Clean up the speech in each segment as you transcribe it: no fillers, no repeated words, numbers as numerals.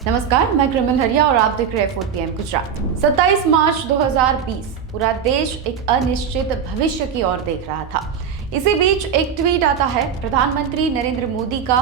नमस्कार, मैं कृमल हरिया और आप देख रहे हैं 4 PM गुजरात। 27 मार्च 2020 पूरा देश एक अनिश्चित भविष्य की ओर देख रहा था। इसी बीच एक ट्वीट आता है, प्रधानमंत्री नरेंद्र मोदी का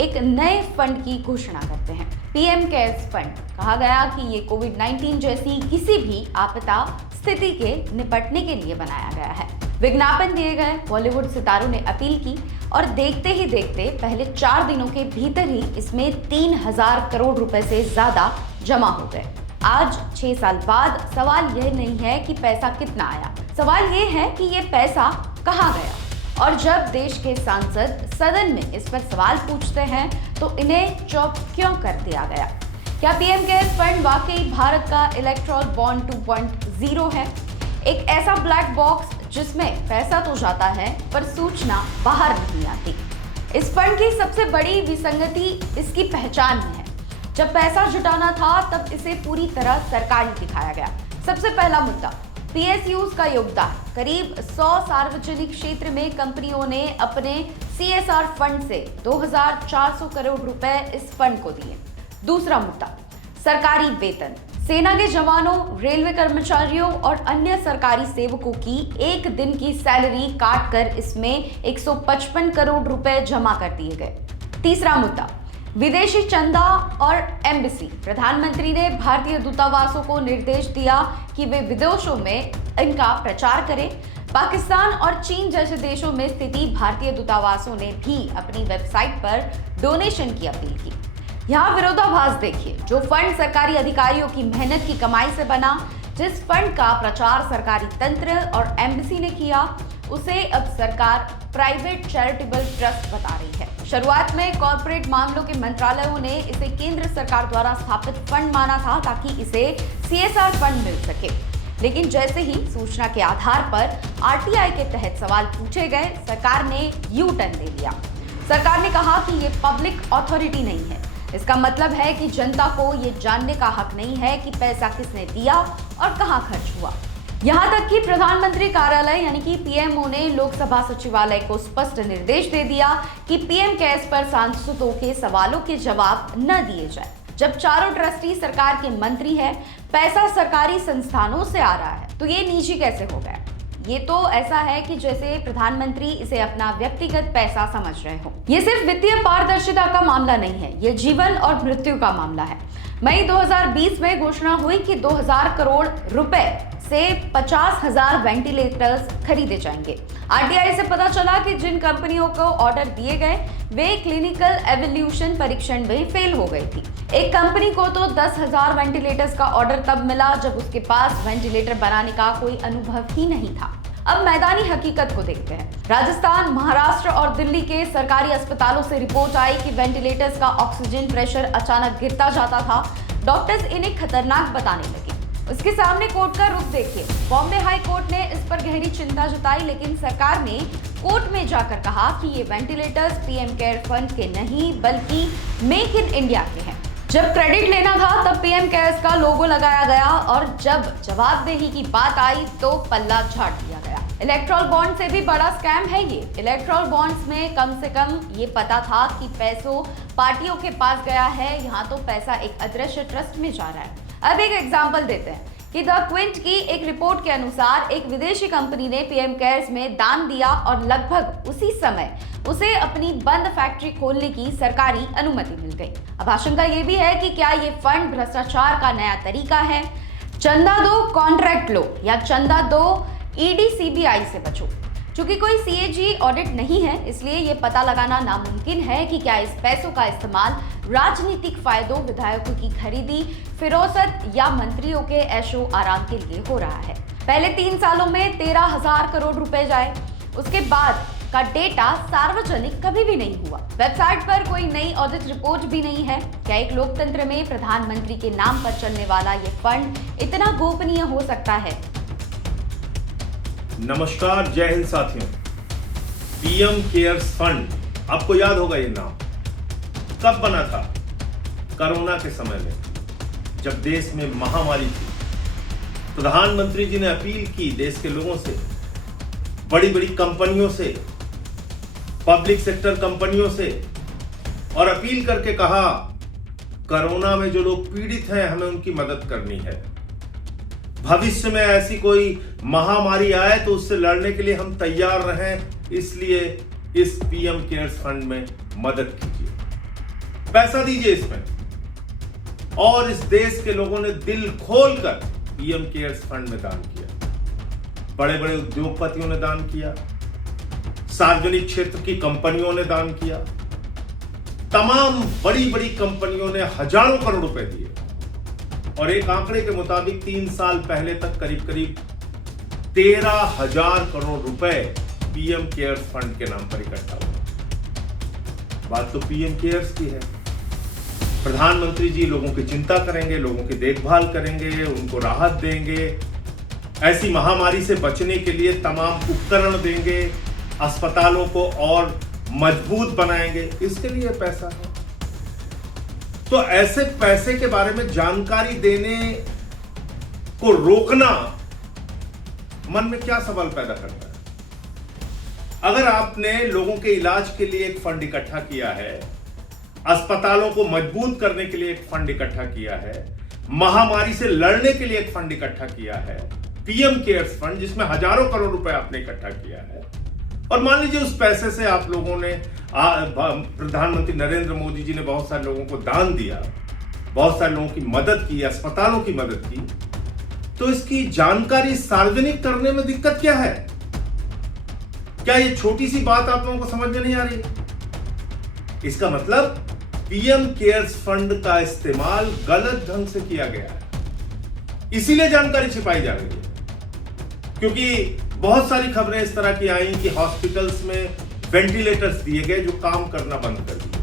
एक नए फंड की घोषणा करते हैं, पीएम केयर्स फंड। कहा गया कि ये कोविड-19 जैसी किसी भी आपदा स्थिति के निपटने के लिए बनाया गया है। विज्ञापन दिए गए, बॉलीवुड सितारों ने अपील की और देखते ही देखते पहले 4 दिनों के भीतर ही इसमें 3000 करोड़ रुपए से ज्यादा जमा हो गए। आज 6 साल बाद सवाल यह नहीं है कि पैसा कितना आया, सवाल ये है कि ये पैसा कहाँ गया। और जब देश के सांसद सदन में इस पर सवाल पूछते हैं तो इन्हें चुप क्यों कर दिया गया? क्या पीएम केयर्स फंड वाकई भारत का इलेक्ट्रॉल बॉन्ड 2.0 है, एक ऐसा ब्लैक बॉक्स जिसमें पैसा तो जाता है पर सूचना बाहर नहीं आती? इस फंड की सबसे बड़ी विसंगति इसकी पहचान में है। जब पैसा जुटाना था तब इसे पूरी तरह सरकारी दिखाया गया। सबसे पहला मुद्दा, पीएसयूज का योगदान। करीब 100 सार्वजनिक क्षेत्र में कंपनियों ने अपने सीएसआर फंड से 2400 करोड़ रुपए इस फंड को दिए। दूसरा मुद्दा, सरकारी वेतन। सेना के जवानों, रेलवे कर्मचारियों और अन्य सरकारी सेवकों की एक दिन की सैलरी काट कर इसमें 155 करोड़ रुपए जमा कर दिए गए। तीसरा मुद्दा, विदेशी चंदा और एम्बेसी। प्रधानमंत्री ने भारतीय दूतावासों को निर्देश दिया कि वे विदेशों में इनका प्रचार करें। पाकिस्तान और चीन जैसे देशों में स्थिति भारतीय दूतावासों ने भी अपनी वेबसाइट पर डोनेशन की अपील की। यहाँ विरोधाभास देखिए, जो फंड सरकारी अधिकारियों की मेहनत की कमाई से बना, जिस फंड का प्रचार सरकारी तंत्र और एम्बेसी ने किया, उसे अब सरकार प्राइवेट चैरिटेबल ट्रस्ट बता रही है। शुरुआत में कॉर्पोरेट मामलों के मंत्रालयों ने इसे केंद्र सरकार द्वारा स्थापित फंड माना था ताकि इसे सीएसआर फंड मिल सके। लेकिन जैसे ही सूचना के आधार पर आरटीआई के तहत सवाल पूछे गए, सरकार ने यू टर्न ले लिया। सरकार ने कहा कि ये पब्लिक अथॉरिटी नहीं है। इसका मतलब है कि जनता को ये जानने का हक नहीं है कि पैसा किसने दिया और कहां खर्च हुआ। यहां तक कि प्रधानमंत्री कार्यालय यानी कि पीएमओ ने लोकसभा सचिवालय को स्पष्ट निर्देश दे दिया कि पीएम केयर्स पर सांसदों के सवालों के जवाब न दिए जाए। जब चारों ट्रस्टी सरकार के मंत्री हैं, पैसा सरकारी संस्थानों से आ रहा है, तो ये निजी कैसे हो गया? ये तो ऐसा है कि जैसे प्रधानमंत्री इसे अपना व्यक्तिगत पैसा समझ रहे हो। ये सिर्फ वित्तीय पारदर्शिता का मामला नहीं है, ये जीवन और मृत्यु का मामला है। मई 2020 में घोषणा हुई कि 2000 करोड़ रुपए से 50,000 वेंटिलेटर्स खरीदे जाएंगे। आरटीआई से पता चला कि जिन कंपनियों को ऑर्डर दिए गए वे क्लिनिकल एवोल्यूशन परीक्षण में फेल हो गई थी। एक कंपनी को तो 10,000 वेंटिलेटर्स का ऑर्डर तब मिला जब उसके पास वेंटिलेटर बनाने का कोई अनुभव ही नहीं था। अब मैदानी हकीकत को देखते हैं। राजस्थान, महाराष्ट्र और दिल्ली के सरकारी अस्पतालों से रिपोर्ट आई कि वेंटिलेटर्स का ऑक्सीजन प्रेशर अचानक गिरता जाता था। डॉक्टर्स इन्हें खतरनाक बताने लगे। उसके सामने कोर्ट का रुख देखिए। बॉम्बे हाई कोर्ट ने इस पर गहरी चिंता जताई, लेकिन सरकार ने कोर्ट में जाकर कहा कि ये वेंटिलेटर्स पीएम केयर फंड के नहीं बल्कि मेक इन इंडिया के हैं। जब क्रेडिट लेना था तब पीएम केयर्स का लोगो लगाया गया और जब जवाबदेही की बात आई तो पल्ला झाड़ दिया गया। इलेक्ट्रॉल बॉन्ड से भी बड़ा स्कैम है ये। इलेक्ट्रॉल बॉन्ड्स में कम से कम ये पता था कि पैसों पार्टियों के पास गया है, यहाँ तो पैसा एक अदृश्य ट्रस्ट में जा रहा है। अब एक एग्जाम्पल देते हैं कि द क्विंट की एक रिपोर्ट के अनुसार एक विदेशी कंपनी ने पीएम केयर्स में दान दिया और लगभग उसी समय उसे अपनी बंद फैक्ट्री खोलने की सरकारी अनुमति मिल गई। अब आशंका ये भी है कि क्या ये फंड भ्रष्टाचार का नया तरीका है? चंदा दो, कॉन्ट्रैक्ट लो, या चंदा दो, ईडी सीबीआई से बचो। चूंकि कोई सीएजी ऑडिट नहीं है, इसलिए ये पता लगाना नामुमकिन है कि क्या इस पैसों का इस्तेमाल राजनीतिक फायदों, विधायकों की खरीदी, फिरौसत या मंत्रियों के ऐशो आराम के लिए हो रहा है। पहले 3 सालों में 13,000 करोड़ रुपए जाए, उसके बाद का डेटा सार्वजनिक कभी भी नहीं हुआ। वेबसाइट पर कोई नई ऑडिट रिपोर्ट भी नहीं है। क्या एक लोकतंत्र में प्रधानमंत्री के नाम पर चलने वाला ये फंड इतना गोपनीय हो सकता है? नमस्कार, जय हिंद साथियों। पीएम केयर्स फंड, आपको याद होगा ये नाम कब बना था? कोरोना के समय में, जब देश में महामारी थी। प्रधानमंत्री जी ने अपील की देश के लोगों से, बड़ी बड़ी कंपनियों से, पब्लिक सेक्टर कंपनियों से, और अपील करके कहा कोरोना में जो लोग पीड़ित हैं हमें उनकी मदद करनी है। भविष्य में ऐसी कोई महामारी आए तो उससे लड़ने के लिए हम तैयार रहें, इसलिए इस पीएम केयर्स फंड में मदद कीजिए, पैसा दीजिए इसमें। और इस देश के लोगों ने दिल खोलकर पीएम केयर्स फंड में दान किया। बड़े बड़े उद्योगपतियों ने दान किया, सार्वजनिक क्षेत्र की कंपनियों ने दान किया, तमाम बड़ी बड़ी कंपनियों ने हजारों करोड़ रुपए दिए। और एक आंकड़े के मुताबिक 3 साल पहले तक करीब करीब 13,000 करोड़ रुपए पीएम केयर्स फंड के नाम पर इकट्ठा हुआ। बात तो पीएम केयर्स की है। प्रधानमंत्री जी लोगों की चिंता करेंगे, लोगों की देखभाल करेंगे, उनको राहत देंगे, ऐसी महामारी से बचने के लिए तमाम उपकरण देंगे, अस्पतालों को और मजबूत बनाएंगे, इसके लिए पैसा है। तो ऐसे पैसे के बारे में जानकारी देने को रोकना मन में क्या सवाल पैदा करता है? अगर आपने लोगों के इलाज के लिए एक फंड इकट्ठा किया है, अस्पतालों को मजबूत करने के लिए एक फंड इकट्ठा किया है, महामारी से लड़ने के लिए एक फंड इकट्ठा किया है, पीएम केयर्स फंड जिसमें हजारों करोड़ रुपए आपने इकट्ठा किया है, और मान लीजिए उस पैसे से आप लोगों ने प्रधानमंत्री नरेंद्र मोदी जी ने बहुत सारे लोगों को दान दिया, बहुत सारे लोगों की मदद की, अस्पतालों की मदद की, तो इसकी जानकारी सार्वजनिक करने में दिक्कत क्या है? क्या ये छोटी सी बात आप लोगों को समझ में नहीं आ रही? इसका मतलब पीएम केयर्स फंड का इस्तेमाल गलत ढंग से किया गया है, इसीलिए जानकारी छिपाई जा रही है। क्योंकि बहुत सारी खबरें इस तरह की आई कि हॉस्पिटल्स में वेंटिलेटर्स दिए गए जो काम करना बंद कर दिए,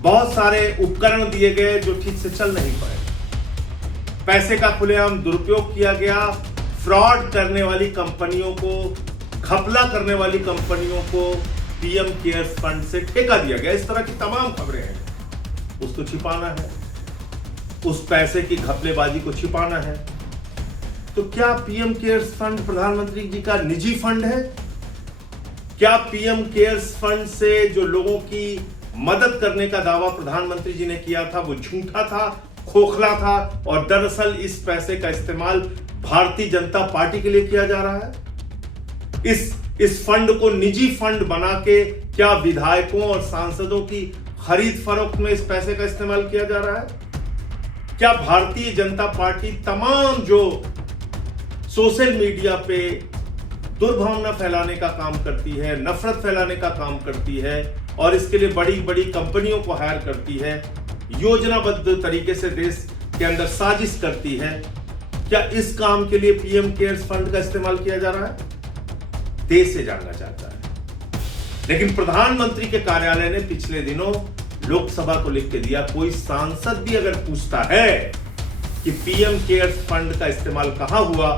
बहुत सारे उपकरण दिए गए जो ठीक से चल नहीं पाए, पैसे का खुलेआम दुरुपयोग किया गया, फ्रॉड करने वाली कंपनियों को, घपला करने वाली कंपनियों को पीएम केयर्स फंड से ठेका दिया गया। इस तरह की तमाम खबरें हैं। उसको छिपाना है, उस पैसे की घपलेबाजी को छिपाना है। तो क्या पीएम केयर्स फंड प्रधानमंत्री जी का निजी फंड है? क्या पीएम केयर्स फंड से जो लोगों की मदद करने का दावा प्रधानमंत्री जी ने किया था वो झूठा था, खोखला था, और दरअसल इस पैसे का इस्तेमाल भारतीय जनता पार्टी के लिए किया जा रहा है? इस फंड को निजी फंड बना के क्या विधायकों और सांसदों की खरीद फरोख्त में इस पैसे का इस्तेमाल किया जा रहा है? क्या भारतीय जनता पार्टी तमाम जो सोशल मीडिया पे दुर्भावना फैलाने का काम करती है, नफरत फैलाने का काम करती है, और इसके लिए बड़ी बड़ी कंपनियों को हायर करती है, योजनाबद्ध तरीके से देश के अंदर साजिश करती है, क्या इस काम के लिए पीएम केयर्स फंड का इस्तेमाल किया जा रहा है? देश से जानना चाहता है। लेकिन प्रधानमंत्री के कार्यालय ने पिछले दिनों लोकसभा को लिख के दिया, कोई सांसद भी अगर पूछता है कि पीएम केयर्स फंड का इस्तेमाल कहां हुआ,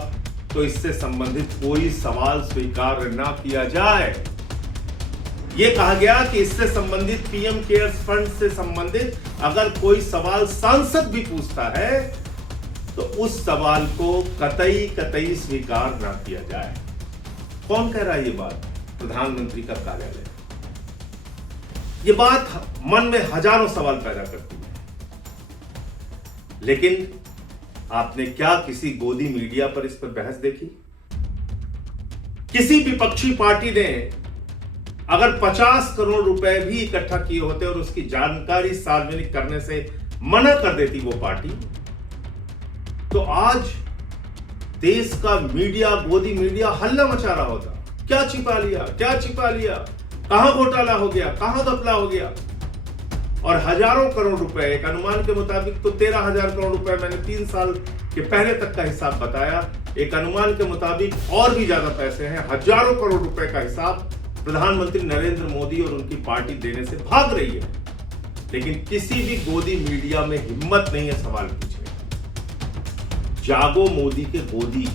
तो इससे संबंधित कोई सवाल स्वीकार ना किया जाए। यह कहा गया कि इससे संबंधित पीएम केयर्स फंड से संबंधित अगर कोई सवाल सांसद भी पूछता है तो उस सवाल को कतई स्वीकार ना किया जाए। कौन कह रहा है ये बात? प्रधानमंत्री का कार्यालय। ये बात मन में हजारों सवाल पैदा करती है। लेकिन आपने क्या किसी गोदी मीडिया पर इस पर बहस देखी? किसी विपक्षी पार्टी ने अगर 50 करोड़ रुपए भी इकट्ठा किए होते और उसकी जानकारी सार्वजनिक करने से मना कर देती वो पार्टी, तो आज देश का मीडिया, गोदी मीडिया हल्ला मचा रहा होता। क्या छिपा लिया, क्या छिपा लिया, कहां घोटाला हो गया, कहां घपला हो गया। और हजारों करोड़ रुपए, एक अनुमान के मुताबिक तो 13,000 करोड़ रुपए, मैंने 3 साल के पहले तक का हिसाब बताया, एक अनुमान के मुताबिक और भी ज्यादा पैसे हैं, हजारों करोड़ रुपए का हिसाब प्रधानमंत्री नरेंद्र मोदी और उनकी पार्टी देने से भाग रही है। लेकिन किसी भी गोदी मीडिया में हिम्मत नहीं है सवाल पूछने। जागो मोदी के गोदी,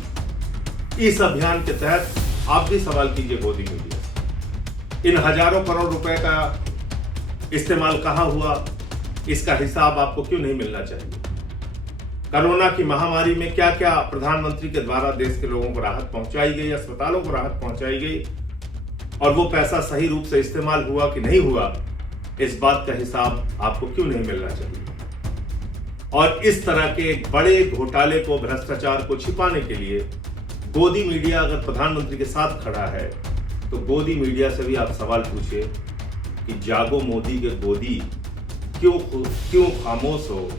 इस अभियान के तहत आप भी सवाल कीजिए गोदी मीडिया से। इन हजारों करोड़ रुपए का इस्तेमाल कहां हुआ, इसका हिसाब आपको क्यों नहीं मिलना चाहिए? कोरोना की महामारी में क्या क्या प्रधानमंत्री के द्वारा देश के लोगों को राहत पहुंचाई गई, अस्पतालों को राहत पहुंचाई गई, और वो पैसा सही रूप से इस्तेमाल हुआ कि नहीं हुआ, इस बात का हिसाब आपको क्यों नहीं मिलना चाहिए? और इस तरह के एक बड़े घोटाले को, भ्रष्टाचार को छिपाने के लिए गोदी मीडिया अगर प्रधानमंत्री के साथ खड़ा है तो गोदी मीडिया से भी आप सवाल पूछिए कि जागो मोदी के गोदी क्यों खामोश हो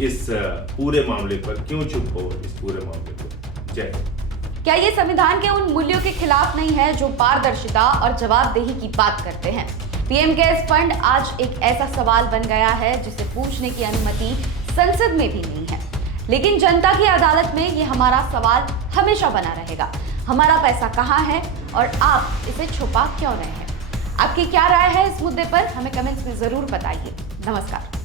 इस पूरे मामले पर, क्यों चुप हो इस पूरे मामले पर। जय हिंद। क्या ये संविधान के उन मूल्यों के खिलाफ नहीं है जो पारदर्शिता और जवाबदेही की बात करते हैं? पीएम केयर्स फंड आज एक ऐसा सवाल बन गया है जिसे पूछने की अनुमति संसद में भी नहीं है, लेकिन जनता की अदालत में ये हमारा सवाल हमेशा बना रहेगा। हमारा पैसा कहाँ है और आप इसे छुपा क्यों रहे हैं? आपकी क्या राय है इस मुद्दे पर? हमें कमेंट्स में जरूर बताइए। नमस्कार।